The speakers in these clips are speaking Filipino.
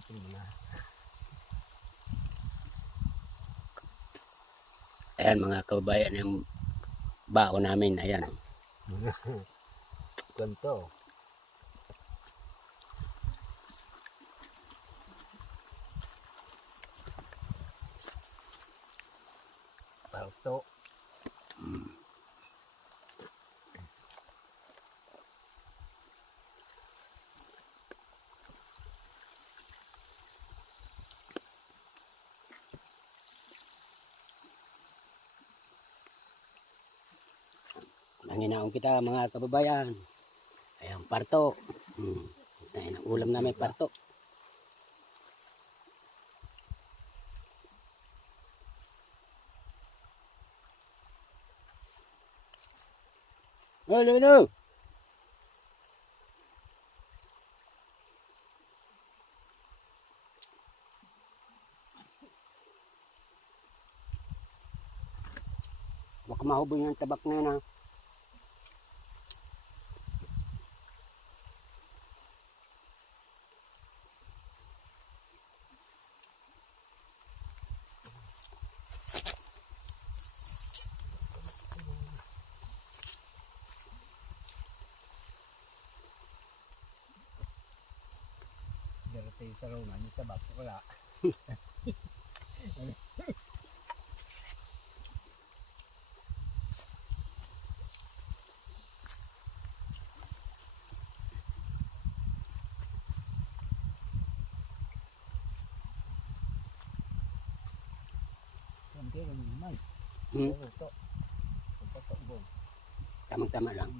Putol mo na. Ayan mga kababayan, yung bao namin, ayan. Ganito. Parto. Nanginaon kita mga kababayan. Ayan, parto. Ayan, ang ulam namin parto. Oh, Lino! Baka mahubog yung tabak na yun, ha? Darating sa rona, yung tabak, wala. Hindi rin naman. Ito. Ito. Tamang-tama lang.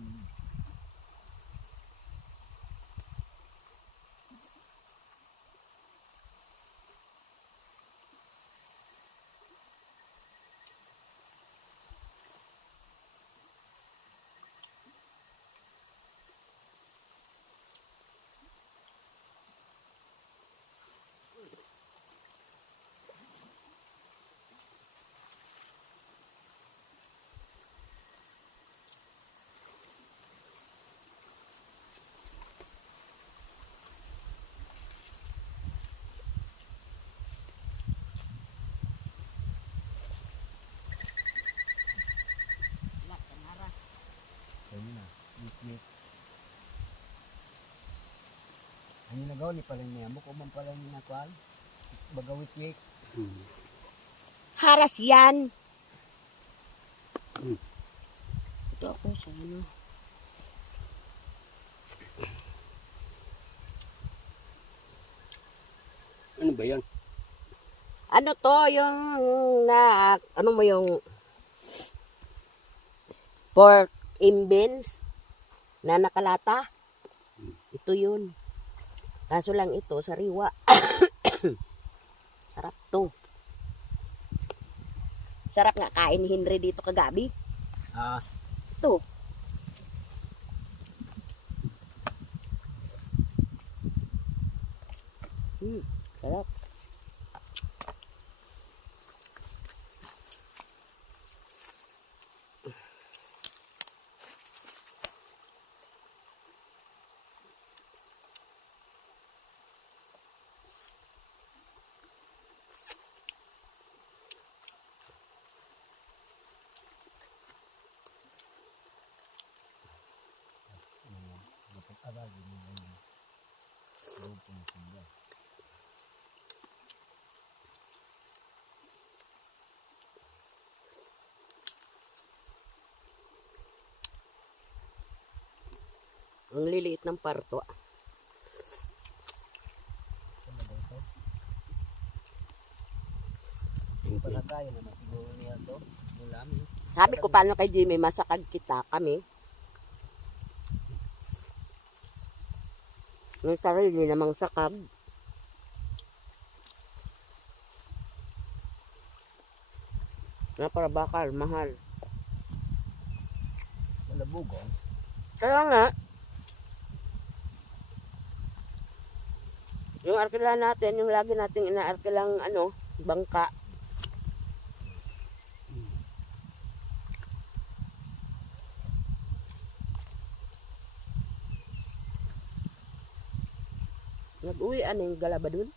Ayun na. Wit-wit. Ano nagawa ni pala niya? Mukha man pala niya nakuhan. Baga wit-wit. Haras yan. Ito ako sa ano. Ano ba yan? Ano to yung na ano mo yung pork beans na nakalata? Ito yun. Kaso lang ito sariwa. Sarap to. Sarap nga kain ni Henry dito kagabi. Ito. Sarap. Dapat alagin mo lang yung loob ng sunda. Ang liliit ng parto. Palagayan naman siguro niya ito. Ulam. Sabi ko paano kay Jimmy masakag kita kami. Yung sarili namang sakag. Na para bakal, mahal. Wala bugong. Kaya nga, yung arkila natin, yung lagi nating inaarkilang ano, bangka. Nag-uwi ano yung galaba dun?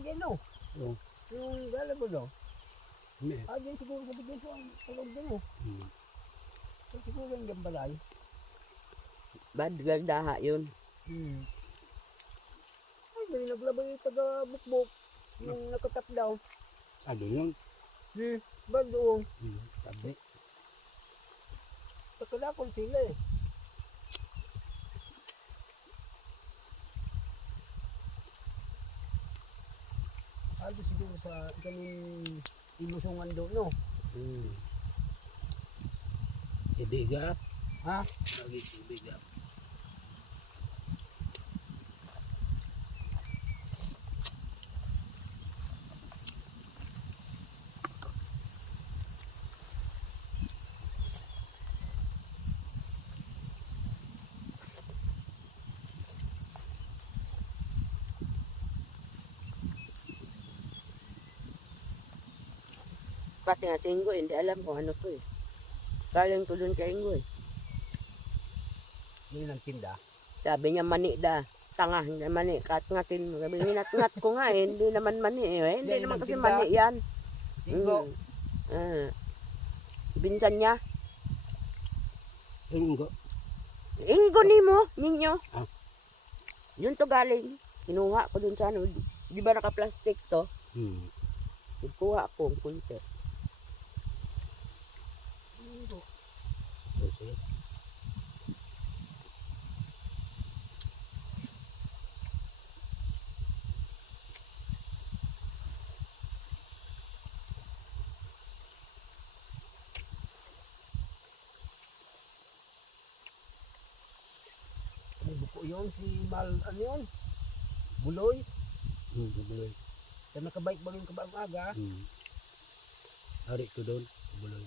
agi no. Oo. Yung gala mo no. Hindi. Agi siguro sa bigay so ang tulog din mo. Hmm. So, siguro yung gambalay. Bad gagdaha yun. Ay, may naglabay yung taga-bukbok. Yung nakatap daw. Ano yun? Ba doon? Sabi. Pagkalakon sila eh. Aldo siguro sa ikaning ilusungan doon, no? Ibiga. Ha? Lagi ibiga. Pati nga si Ingo, hindi alam kung ano to eh. Galing to dun kay Ingo eh. Yun ang tinda. Sabi niya mani da. Tanga, hindi mani. Kat-ngatin mo. Sabi niya, ngat ko nga eh. Hindi naman mani eh. Hindi Yan naman ang kasi tinda. mani yan. Ingo. Binsan niya. Ingo. Ingo ni mo, ninyo. Ah. Yun to galing. Kinuha ko dun sa ano. Di ba naka-plastic to? Nagkuha ko ang kunti. Ingo. Kasi. May buko yun, si Mal, ano yun? Buloy. Buloy. Kaya nakabike ba yung kabaang aga? Hari ko doon. Buloy.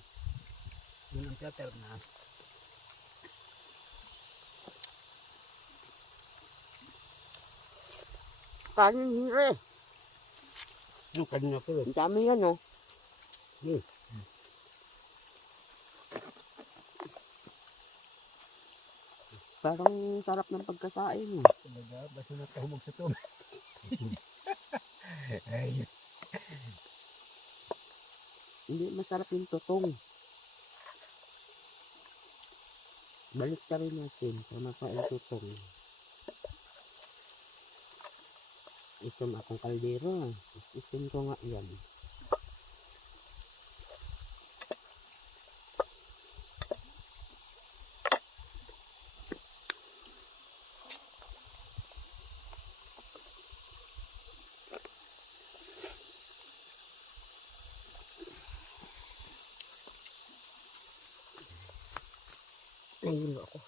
Yun ang theater na. Kanin rin. Yung kanina ko rin. Ang dami yan oh. Parang sarap ng pagkasain mo. Talaga, basta natahumog sa tubig. Ay, Hindi masarap yung tutong. Balik ka rin natin sa makain tutong. Isom akong kaldero. Isom ko nga yan. Nahilo ako.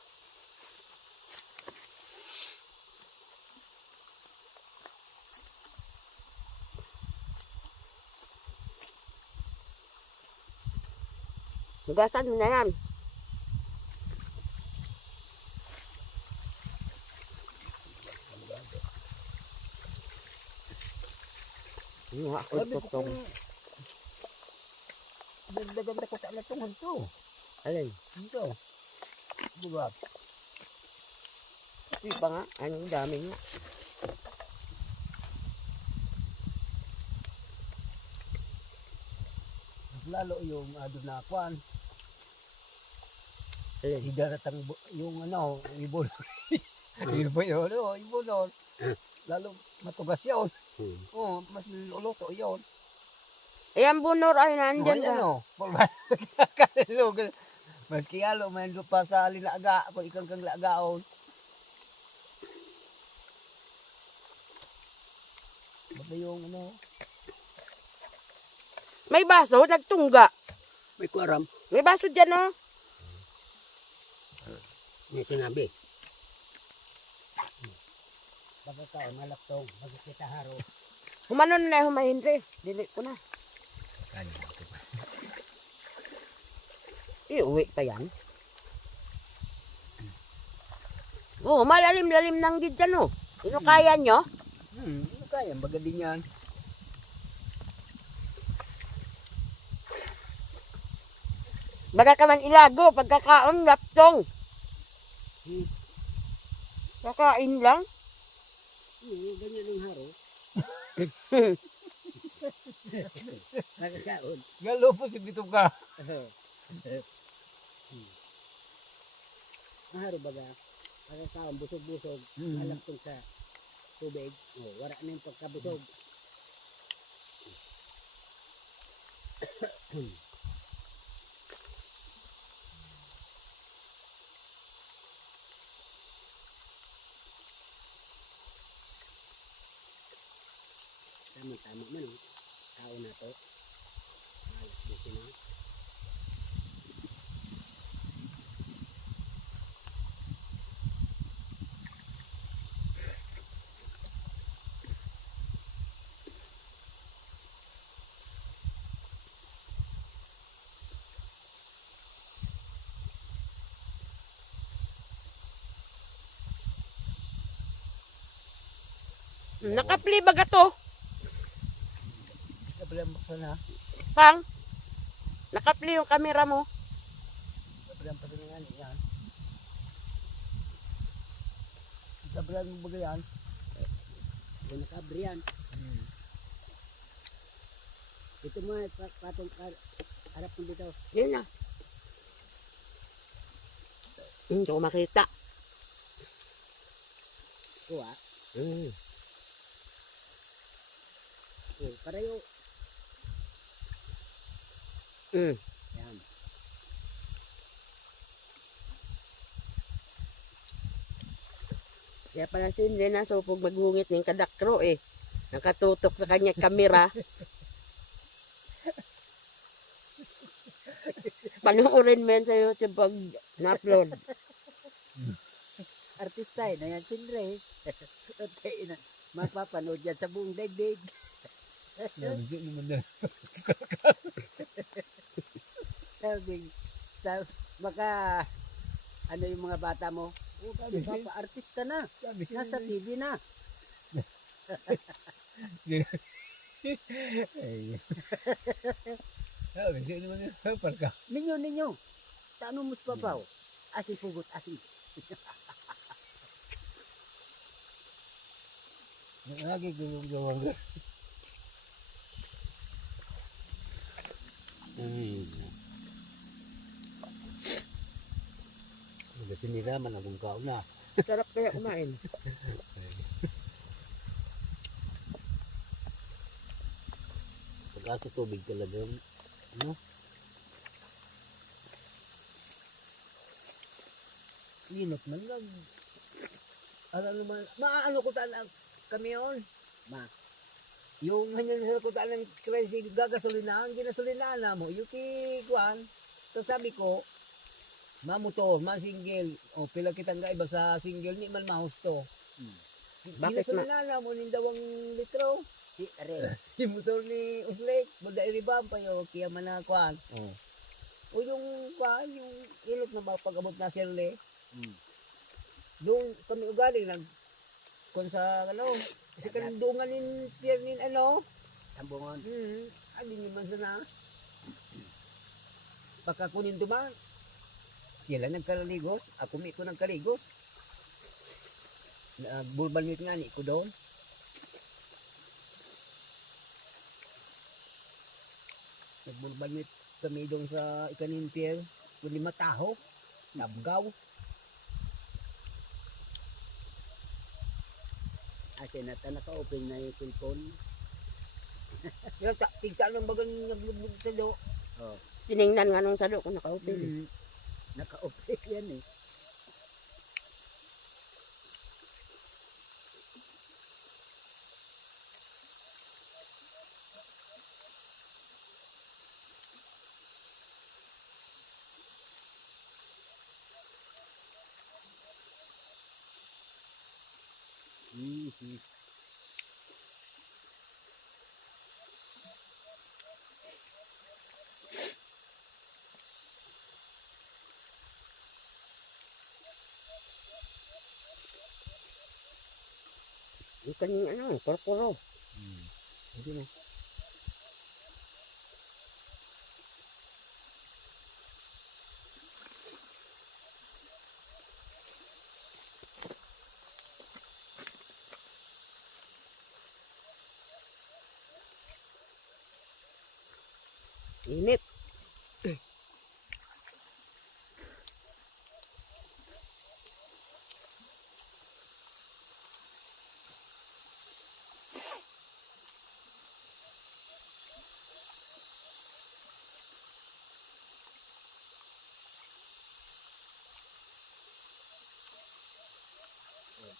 Hugasan mo na yan. Yung ako sabi ko tutong. kung dagdagan na ko sa alatungan to. Alay. Ito. Diba? Hindi pa nga. Anong dami nga. Lalo yung ado na kwan. Alay. Hidaratang yung ano, ibon. Ibon yun, oh, ibon yun. Lalo matugas yun. Oh, mas luluto yun. Ayan bunor ay nandyan ka. Ano? Kalilog. Maski alo, may pa sa linaga. Ako ikang kang lagaon. Bata yung ano. May baso, nagtungga. May kuaram. May baso dyan oh. May sinabi. Baka ka, malaktong. Baka kita haro. Humanon na humahin rin. Dili ko na. Kanya. Iuwi pa yan. Oo, malalim-lalim ng gid dyan oh. Sino kaya nyo? Ano kaya? Baga din yan. Baka ka man ilago, pagkakaon, laptong. Kakain lang. Ganyan ang haro. Nakakaon. Galupos yung bitog ka. Maharo baga. Nakakaon, busog-busog. Mm. Malaptong sa tubig. Oh, wala na yung pagkabusog. Tama-tama man. Tao na to. Alas buti na. Nakapli baga to. Kapalang buksan ha. Pang. Nakapli yung kamera mo. Kapalang pasalingan yan. Kapalang mo baga yan. Kung nakabriyan. Ito mo patong harap mo dito. Yun na. Hindi ko makita. Kuha. Mm. Oh, parayo. Mm. Yan. Kaya pala si Hindi na supog maghungit ng kadakro eh. Nakatutok sa kanya kamera. Panoorin mo yan sa YouTube pag na-upload. Artista na yan, Sindre. Okay na. Mapapanood yan sa buong daigdig. Hindi naman na. Baka ano yung mga bata mo? Oh, papa, artista na. Nasa TV na. Ay. Hindi naman na. Parka. Ninyo. Tano mo sa papaw. Asin pugot, asin. Lagi gawang kasi niraman akong kauna. Sarap kaya kumain. Pag-asa tubig talaga. Ano? Inot man lang. Ano naman, maano ko talang kamyon. Yung hanyang sa ko talang crazy gagasolinahan, ginasolinahan na mo. Yung kikuan, so sabi ko, mamotor, single. O pila kitang iba sa single, ni man mahusto. Bakit Ginasolinahan na mo, nindawang litro. Si Are. Yung motor ni Uslek, bada iribam pa yun, kaya man na kuan. O yung kuan, yung ilot na ba pag-abot na sirle. Doon kami ugali nag kung sa ano sa kanindungan nin pier nin ano Tambungon. adi ni man sana baka kunin duman sila nagkaligos ako mi ko nagkaligos nagbulban mit nga ni ko doon nagbulban mit kami doon sa ikanin pier kundi mataho nabgaw. Asin na naka-open na yung cellphone. Tigta lang bagan naglubog sa do. Oh. Tiningnan nga nung salo kung naka-open. Naka-open yan eh. Yung kanyang ano, kuro-kuro. Hindi na. Init.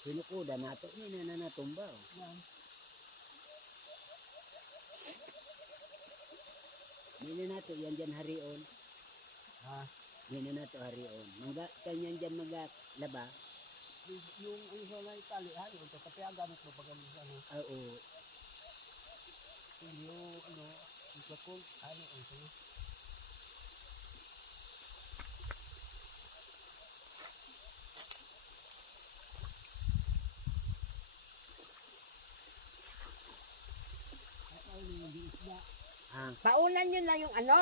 Pinukuda nato. May nananatumba. Oh. May na nato. Yan dyan harion. Ha? May na nato harion. Kanyan dyan maglaba. Yung ano sa na itali, ha? Yung ito, kasi ang gamit mo pag ano, Oo. yung ano, yung lakong, ano, ano. Paunan yun lang yung ano.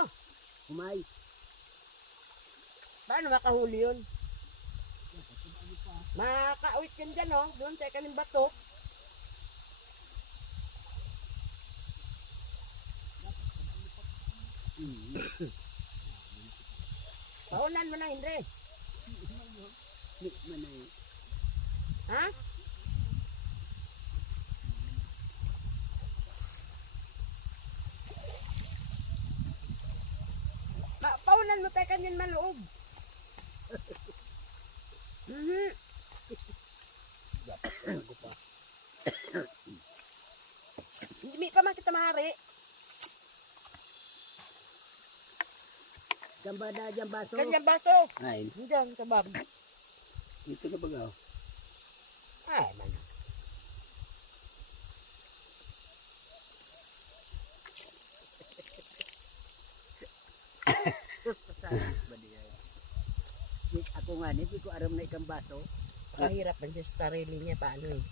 Umay. Paano makahuli yun? Makakawit yun dyan, oh. Doon sa ikaling bato. Paunan mo na, Andre. Manay. Ha? Paunan mo tayo kanyan maloob. Hindi pa man kita mahari. Gambada dyan baso. Kanyang baso. Ay, Diyan sa bag. dito ka bagaw. Ay, man. Ako nga, hindi ko aram na ikang baso. Kahirap man siya sa sarili niya. Paano eh.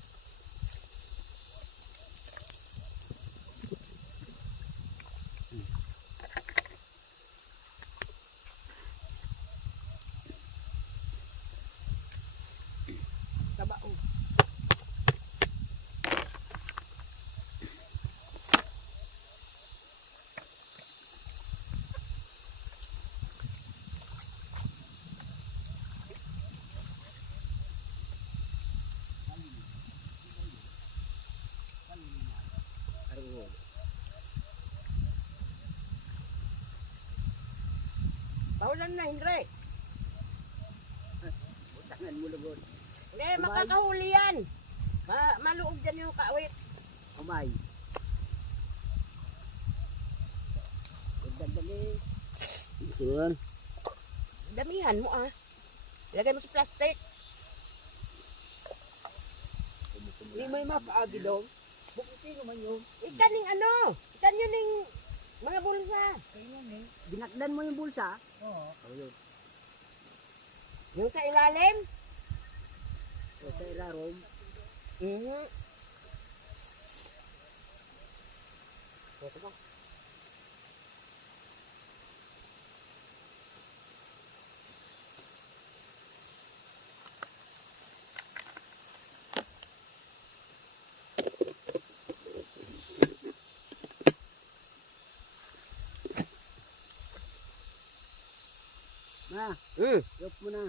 Kabao. Aro. Paulan na, Andre. Utangan mo lugod. Hindi, makakahuli yan. Maluog dyan yung kawit. Umay. Dagdagi. Isuan. Damihan mo ah. Ilagay mo sa plastic. Hindi may makaagi daw. Bukti naman yun. Ikan yung ano. Ikan yun yung mga bulsa. Kaya eh. Dinakdan mo yung bulsa. Oo. Ayun. Yung sa ilalim. O sa ilarom. Mhm. Ito ba? Ma, Mm. yop mo na.